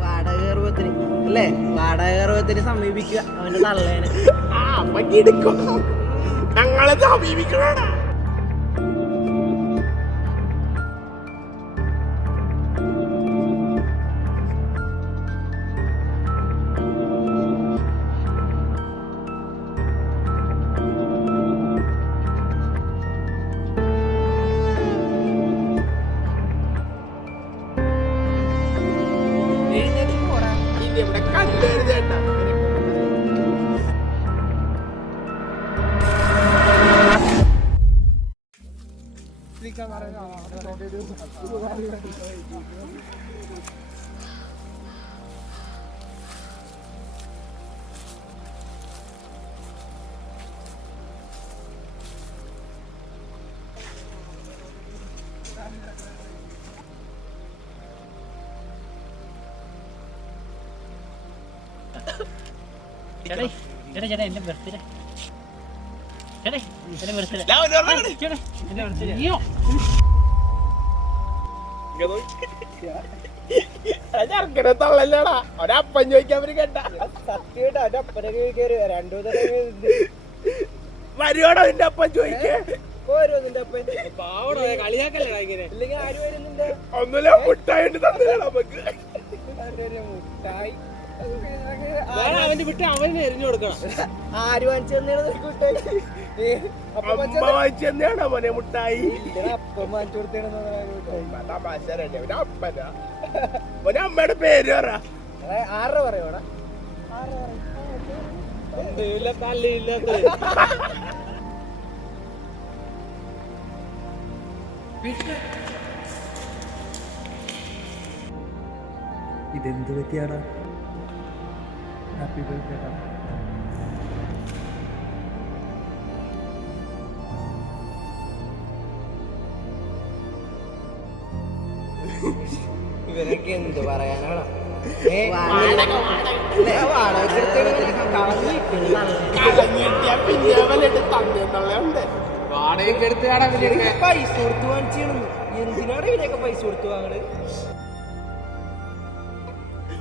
വാടകഗർഭത്തിന് അല്ലേ? വാടകഗർഭത്തിന് സമീപിക്കുക അവന്റെ തള്ളേനെ. ഞങ്ങളെ സമീപിക്കണ ഇവിടെ കണ്ടെഴുതേണ്ട. എന്റെ ബർത്ത്ഡേ തള്ളല്ലേടാ ഒരപ്പൻ ചോദിക്കാൻ പറ്റും കേട്ടാ. സത്യമായിട്ട് അവന്റെ അപ്പനെ കയറി രണ്ടു വരുവാടോ നിന്റെ അപ്പൻ ചോദിക്കേ. നിന്റെ അപ്പൻ കളിയാക്കല്ലേ ഇല്ലെങ്കിൽ ആര് വരുന്നുണ്ട്? ഒന്നുമില്ല, മുട്ടായിട്ട് തന്നെ നമുക്ക്. മുട്ടായി അവന്റെ വിട്ട് അവന് എറിഞ്ഞു കൊടുക്കണം. ആര് വാങ്ങിച്ചു തന്നെയാണ് അമ്മ വാങ്ങിച്ചു തന്നെയാണോ മോനെ മുട്ടായി? അപ്പം വാങ്ങിച്ചു കൊടുത്തേണ്. അപ്പനാ മോനെ അമ്മയുടെ പേര് പറ. 6 പറയോടാ? ഇതെന്ത് പറ്റിയാടാ? Happy birthday. ഇവരൊക്കെ എന്ത് പറയാനാണ്? വാടകയ്ക്ക് എടുത്ത് പൈസ കൊടുത്ത് വാങ്ങിച്ചാണ്. എന്തിനാണ് ഇവരെയൊക്കെ പൈസ കൊടുത്ത് വാങ്ങണത്?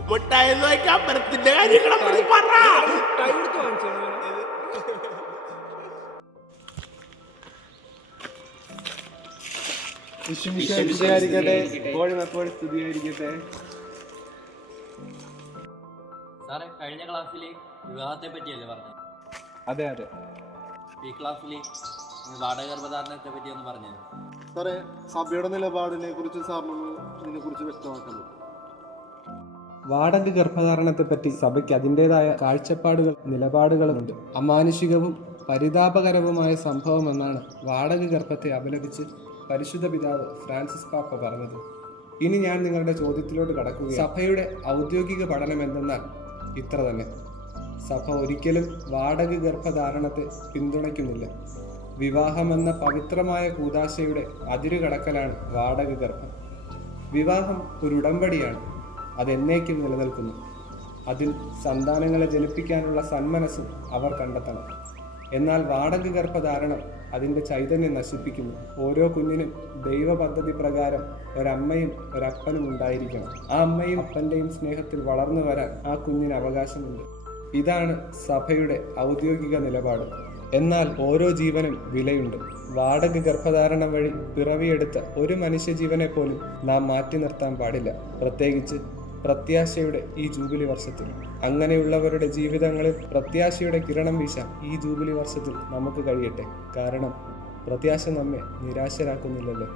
മുട്ടായി നോക്കാം ബർത്തിന്റെ കാര്യങ്ങളെ പറ. മുട്ടായി കൊടുത്ത് വാങ്ങിച്ചാണ്. സാറേ, കഴിഞ്ഞ ക്ലാസ്സിൽ വിവാഹത്തെ പറ്റിയല്ലേ പറഞ്ഞത്? അതെ അതെ. ഈ ക്ലാസ്സിൽ വാടക ഗർഭധാരണത്തെ പറ്റി ഒന്ന് പറഞ്ഞത്. സാറേ, സഭയുടെ നിലപാടിനെ കുറിച്ച് സാറിനൊന്ന് ഇതിനെക്കുറിച്ച് വ്യക്തമാക്കാൻ പറ്റും? വാടക ഗർഭധാരണത്തെപ്പറ്റി സഭയ്ക്ക് അതിൻ്റെതായ കാഴ്ചപ്പാടുകൾ നിലപാടുകളുമുണ്ട്. അമാനുഷികവും പരിതാപകരവുമായ സംഭവമെന്നാണ് വാടക ഗർഭത്തെ അപലപിച്ച് പരിശുദ്ധ പിതാവ് ഫ്രാൻസിസ് പാപ്പ പറഞ്ഞത്. ഇനി ഞാൻ നിങ്ങളുടെ ചോദ്യത്തിലോട്ട് കടക്കുക. സഭയുടെ ഔദ്യോഗിക പഠനം എന്തെന്നാൽ ഇത്ര തന്നെ: സഭ ഒരിക്കലും വാടക ഗർഭധാരണത്തെ പിന്തുണയ്ക്കുന്നില്ല. വിവാഹമെന്ന പവിത്രമായ കൂദാശയുടെ അതിരുകടക്കലാണ് വാടക ഗർഭം. വിവാഹം ഒരു ഉടമ്പടിയാണ്. അതെന്നേക്കും നിലനിൽക്കുന്നു. അതിൽ സന്താനങ്ങളെ ജനിപ്പിക്കാനുള്ള സന്മനസ്സും അവർ കണ്ടെത്തണം. എന്നാൽ വാടക ഗർഭധാരണം അതിൻ്റെ ചൈതന്യം നശിപ്പിക്കുന്നു. ഓരോ കുഞ്ഞിനും ദൈവ പദ്ധതി പ്രകാരം ഒരമ്മയും ഒരപ്പനും ഉണ്ടായിരിക്കണം. ആ അമ്മയും അപ്പൻ്റെയും സ്നേഹത്തിൽ വളർന്നു വരാൻ ആ കുഞ്ഞിന് അവകാശമുണ്ട്. ഇതാണ് സഭയുടെ ഔദ്യോഗിക നിലപാട്. എന്നാൽ ഓരോ ജീവനും വിലയുണ്ട്. വാടക ഗർഭധാരണം വഴി പിറവിയെടുത്ത ഒരു മനുഷ്യജീവനെ പോലും നാം മാറ്റി നിർത്താൻ പാടില്ല, പ്രത്യേകിച്ച് പ്രത്യാശയുടെ ഈ ജൂബിലി വർഷത്തിൽ. അങ്ങനെയുള്ളവരുടെ ജീവിതങ്ങളിൽ പ്രത്യാശയുടെ കിരണം വീശാൻ ഈ ജൂബിലി വർഷത്തിൽ നമുക്ക് കഴിയട്ടെ. കാരണം പ്രത്യാശ നമ്മെ നിരാശരാക്കുന്നില്ലല്ലോ.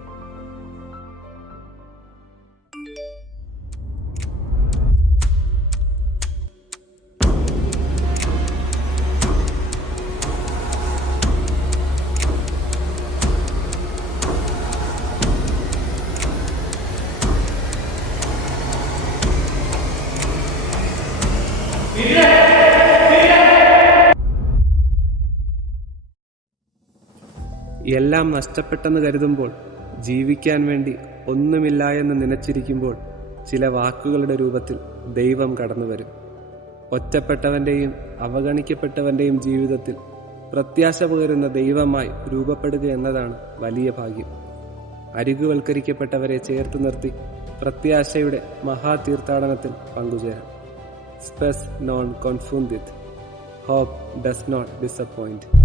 എല്ലാം നഷ്ടപ്പെട്ടെന്ന് കരുതുമ്പോൾ, ജീവിക്കാൻ വേണ്ടി ഒന്നുമില്ല എന്ന് നനച്ചിരിക്കുമ്പോൾ, ചില വാക്കുകളുടെ രൂപത്തിൽ ദൈവം കടന്നു വരും. ഒറ്റപ്പെട്ടവൻ്റെയും അവഗണിക്കപ്പെട്ടവൻ്റെയും ജീവിതത്തിൽ പ്രത്യാശ പകരുന്ന ദൈവമായി രൂപപ്പെടുക എന്നതാണ് വലിയ ഭാഗ്യം. അരികുവൽക്കരിക്കപ്പെട്ടവരെ ചേർത്ത് നിർത്തി പ്രത്യാശയുടെ മഹാതീർത്ഥാടനത്തിൽ പങ്കുചേരാം. സ്പെസ് നോൺ കോൺഫുൻഡിത്, ഹോപ്പ് ഡസ് നോട്ട് ഡിസപ്പോയിന്റ്.